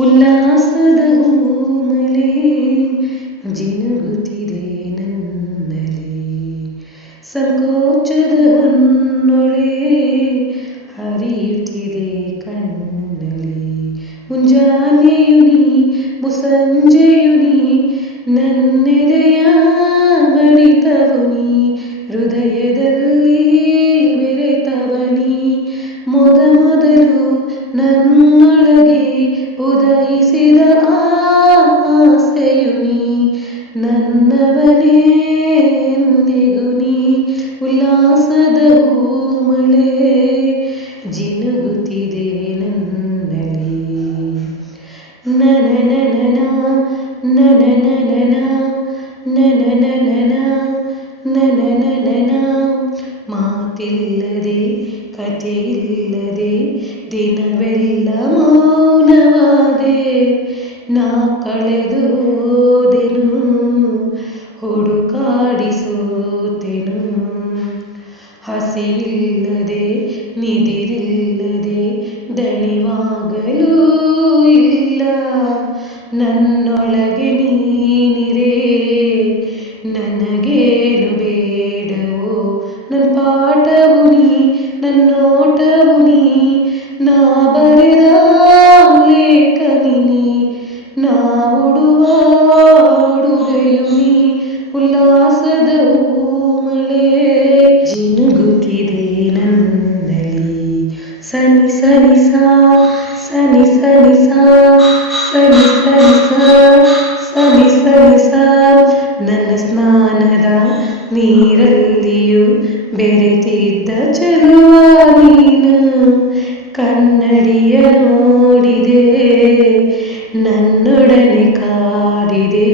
ಉಲ್ಲಾಸದ ಹೂಮಳೆ ಜಿನುಗುತ್ತಿದೆ ನನ್ನಲ್ಲಿ, ಸಂಕೋಚದ ಹೊನ್ನೊಳೆ ಹರಿಯುತ್ತಿದೆ ಕಣ್ಣಲ್ಲಿ. ಮುಂಜಾನೆಯು ನೀ ಮುಸ್ಸಂಜೆಯು ನೀ, ನನ್ನೆದೆಯ ಬಡಿತವು ನೀ, ಹೃದಯದಲ್ಲಿ ಬೆರೆತವನಿ. ಮೊದಲು ನನ್ನೊಳಗೆ ಉದಯಿಸಿದ ಆಸೆಯು ನೀ, ನನ್ನವನೇ ಎಂದಿಗೂ ನೀ. ಉಲ್ಲಾಸದ ಹೂಮಳೆ ಜಿನುಗುತ್ತಿದೆ ನನ್ನಲ್ಲಿ. ನನನನನ ನನನನನ ನನನನನ ನನನನನ. ಮಾತಿಲ್ಲದೆ ಕಥೆಯಿಲ್ಲದೆ ದಿನವೆಲ್ಲ ಮೌನವಾದೆ, ನಾ ಕಳೆದು ಹೋದೆನು ಹುಡುಕಾಡಿ ಸೋತೆನು. ಹಸಿವಿಲ್ಲದೆ ನಿದಿರಿಲ್ಲದೆ ದಣಿವಾಗಲೂ ಇಲ್ಲ, ನನ್ನೊಳಗೆ ನೀನಿರೆ ನನಗೇನು ಬೇಡವೋ. ನನ್ನ ಪಾಠವು ನೀ, ನನ್ನೋಟವು ನೀ, ನಾ ಬರೆದ ಲೇಖನಿ ನೀ, ನಾ ಉಡುವ ಉಡುಗೆಯು ನೀ. ಉಲ್ಲಾಸದ ಹೂಮಳೆ ಜಿನುಗುತ್ತಿದೆ ನನ್ನಲ್ಲಿ. ಸನಿ ಸನಿ ಸಾ ಸನಿ ಸನಿ ಸಾ ಸನಿ ಸನಿ ಸಾ ಸನಿ ಸನಿ ಸಾ. ನನ್ನ ಸ್ನಾನದ ನೀರಲ್ಲಿಯೂ ಬೆರೆತಿದ್ದ ಚೆಲುವ ನೀನು, ಕನ್ನಡಿಯ ನೋಡಿದೆ ನನ್ನೊಡನೆ ಕಾಡಿದೆ.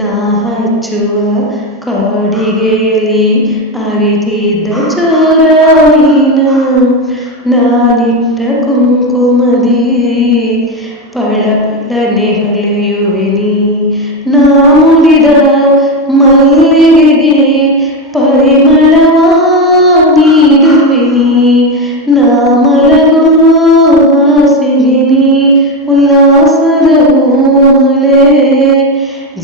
ನಾ ಹಚ್ಚುವ ಕಾಡಿಗೆಯಲ್ಲಿ ಅವಿತಿದ್ದ ಚೋರ ನೀನು, ನಾನಿಟ್ಟ ಕುಂಕುಮದಿ ಪಳಪಳನೆ ಹೊಳೆಯುವೆ ನೀ. ನಾ ಮುಡಿದ ಮಲ್ಲಿಗೆಗೆ ಪರಿಮಳವ ನೀಡುವೆ ನೀ, ನಾ ಮಲಗುವ ಹಾಸಿಗೆ ನೀ. ಉಲ್ಲಾಸದ ಹೂಮಳೆ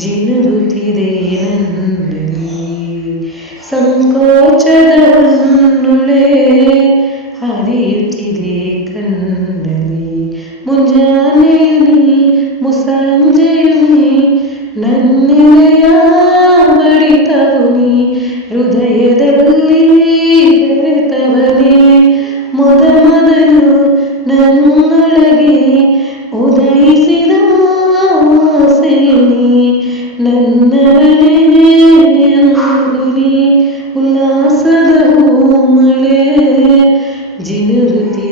ಜಿನುಗುತ್ತಿದೆ ನನ್ನಲ್ಲಿ, ಸಂಕೋಚದ ಹೊನ್ನೊಳೆ ಹರಿಯುತ್ತಿದೆ ಕಣ್ಣಲ್ಲಿ. ಮುಂಜಾನೆಯು ನೀ ಮುಸ್ಸಂಜೆಯು ನೀ, ನನ್ನೆದೆಯ ಬಡಿತವು ನೀ, ಹೃದಯದಲ್ಲಿ ಬೆರೆತವನೇ. ಮೊದಲು ನನ್ನೊಳಗೆ ಉದಯಿಸಿದ ಆಸೆಯು ನೀ, ನನ್ನವನೇ ಎಂದಿಗೂ ನೀ. ಉಲ್ಲಾಸದ ಹೂಮಳೆ ಜಿನುಗುತ್ತಿದೆ